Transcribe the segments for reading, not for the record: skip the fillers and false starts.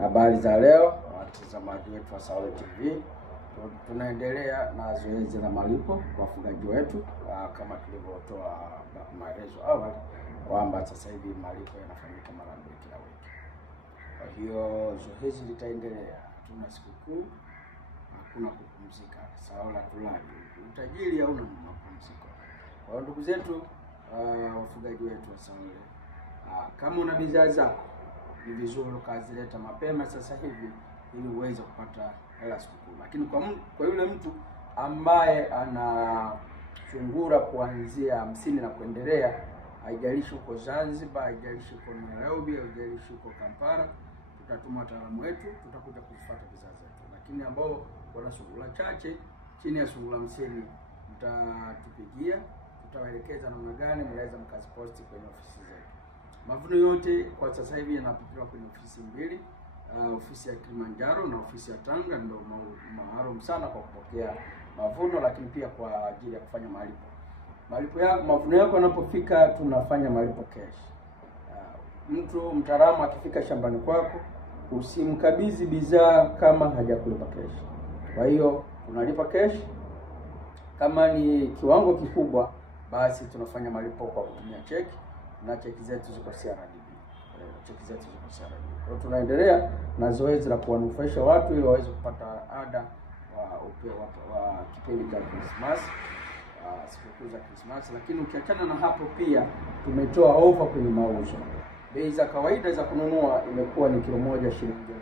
Habari za leo watazamaji wetu wa Saole TV. Tunaendelea na zoezi la malipo kwa wafugaji wetu kama tulivyotoa maelezo awali kwamba sasa hivi malipo yanafanyika mara mbili kila wiki. Kwa hiyo zoezi litaendelea. Hatuna sikukuu, hakuna kupumzika. Saole tulali. Utajiri hauna mapumziko. Kwa hiyo ndugu zetu wafugaji wetu wa Saole, kama una bidhaa zako ni vizuri ukazileta mapema sasa hivi ili uweze kupata hela sikukuu. Lakini kwa yule mtu ambaye ana chungura kuanzia 50 na kuendelea, haijalishi uko Zanzibar, haijalishi uko Nairobi, haijalishi uko Kampala, tutatuma wataalamu wetu, tutakuja kufuata bidhaa zetu. Lakini ambao wana sungura chache chini ya sungura 50, mtatupigia, tutawaelekeza namna gani mnaweza mkaziposti kwenye ofisi zetu. Mavuno yote kwa sasa hivi yanapokelewa kwenye ofisi mbili, ofisi ya Kilimanjaro na ofisi ya Tanga. Ndio maalum sana kwa kupokea mavuno, lakini pia kwa ajili ya kufanya malipo yako. Mavuno yako yanapofika, tunafanya malipo cash. Mtu mtaalamu akifika shambani kwako, usimkabidhi bidhaa kama hajakulipa cash. Kwa hiyo unalipa cash. Kama ni kiwango kikubwa, basi tunafanya malipo kwa kutumia cheki, na cheki zetu ziko CRDB. Kwa hiyo tunaendelea na zoezi la kuwanufaisha watu ili waweze kupata ada wa kipindi cha Christmas, sikukuu za Christmas. Lakini ukiachana na hapo, pia tumetoa ofa kwenye mauzo. Bei za kawaida za kununua imekuwa ni kilo moja shilingi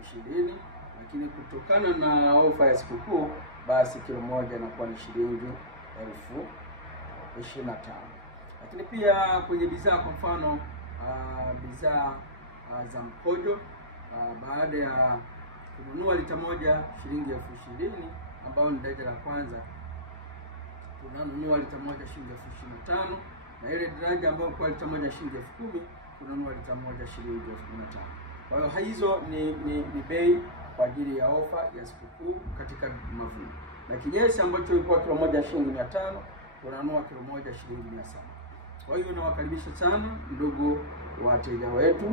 20,000, lakini kutokana na ofa ya sikukuu, basi kilo moja inakuwa ni shilingi 25,000. Lakini pia kwenye bidhaa, kwa mfano bidhaa za mkojo, baada ya kununua lita moja shilingi 20,000 ambayo ni daraja la kwanza, tunanunua lita moja shilingi 25,000, na ile daraja ambayo kwa lita moja shilingi 10,000 tunanunua lita moja shilingi 15,000. Kwa hiyo hizo ni bei kwa ajili ya ofa ya sikukuu katika mavuno. Na kinyesi ambacho ilikuwa kilo moja shilingi 500, tunanunua kilo moja shilingi 700. Kwa hiyo nawakaribisha sana ndugu wateja wetu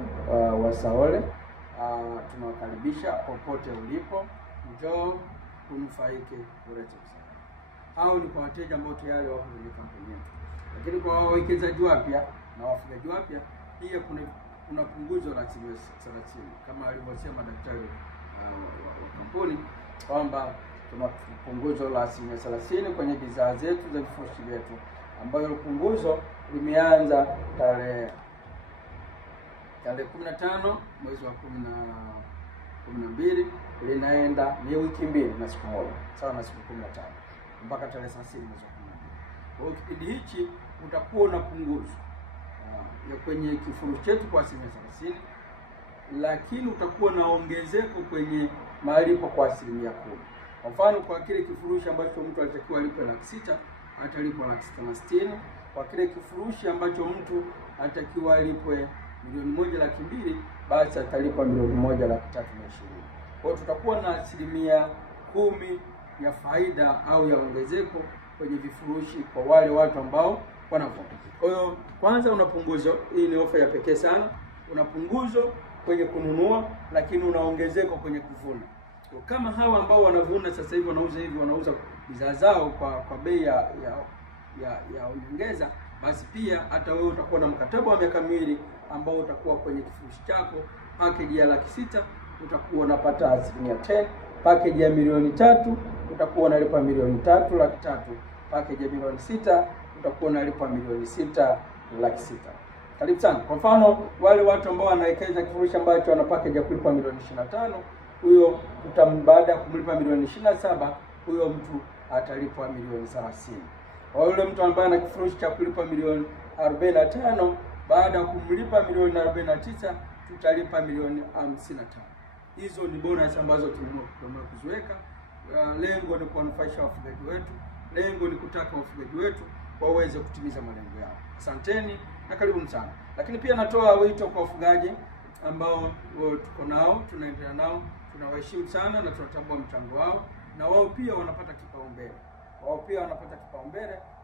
wa Saole. Tunawakaribisha popote ulipo, njoo kunufaike, kuleta msaada. Hao ni kwa wateja ambao tayari wako kwenye kampuni yetu. Lakini kwa wawekezaji wapya na wafugaji wapya, pia kuna punguzo la 30 kama alivyosema daktari wa kampuni kwamba tuna punguzo la 30% kwenye bidhaa zetu za vifurushi vyetu, ambayo punguzo limeanza tarehe 15 mwezi wa 12, linaenda ni wiki mbili na siku moja, sawa na siku 15 mpaka tarehe 30 mwezi wa 12. Kwa hiyo kipindi hichi utakuwa na punguzo ya kwenye kifurushi chetu kwa 30%, lakini utakuwa na ongezeko kwenye malipo kwa 10%. Kwa mfano, kwa kile kifurushi ambacho mtu alitakiwa alipe 600,000, atalipwa 660,000. Kwa kile kifurushi ambacho mtu atakiwa alipwe 1,200,000, basi atalipwa 1,320,000. Kwa hiyo tutakuwa na 10% ya faida au ya ongezeko kwenye vifurushi kwa wale watu ambao wanavuna. Kwa hiyo kwanza unapunguzo, hii ni ofa ya pekee sana. Unapunguzo kwenye kununua, lakini unaongezeko kwenye kuvuna. Kama hawa ambao wanavuna sasa hivi wanauza bidhaa zao kwa bei ya nyongeza, basi pia hata wewe utakuwa na mkataba wa miaka miwili ambao utakuwa kwenye kifurushi chako. Package ya 600,000 utakuwa unapata 10%. Package ya 3,000,000 utakuwa unalipa 3,300,000. Package ya 6,000,000 utakuwa unalipa 6,600,000. Karibu sana. Kwa mfano, wale watu ambao wanawekeza kifurushi ambacho wana package ya kulipa 25,000,000, huyo baada ya kumlipa 27,000,000, huyo mtu atalipwa 30,000,000. Kwa yule mtu ambaye ana kifurushi cha kulipa 45,000,000, baada ya kumlipa 49,000,000, tutalipa 55,000,000. Hizo ni bonus ambazo tumeamua kuziweka. Lengo ni kuwanufaisha wafugaji wetu. Lengo ni kutaka wafugaji wetu waweze kutimiza malengo yao. Asanteni na karibuni sana. Lakini pia natoa wito kwa wafugaji ambao tuko nao, tunaendelea nao, tunawaheshimu sana na tunatambua mchango wao, na wao pia wanapata kipaumbele.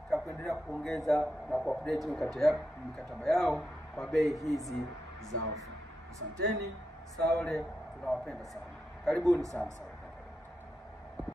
Cha kuendelea kuongeza na kuupdate mikataba yao kwa bei hizi za ofa. Asanteni Saole tunawapenda sana. Karibuni sana Saole.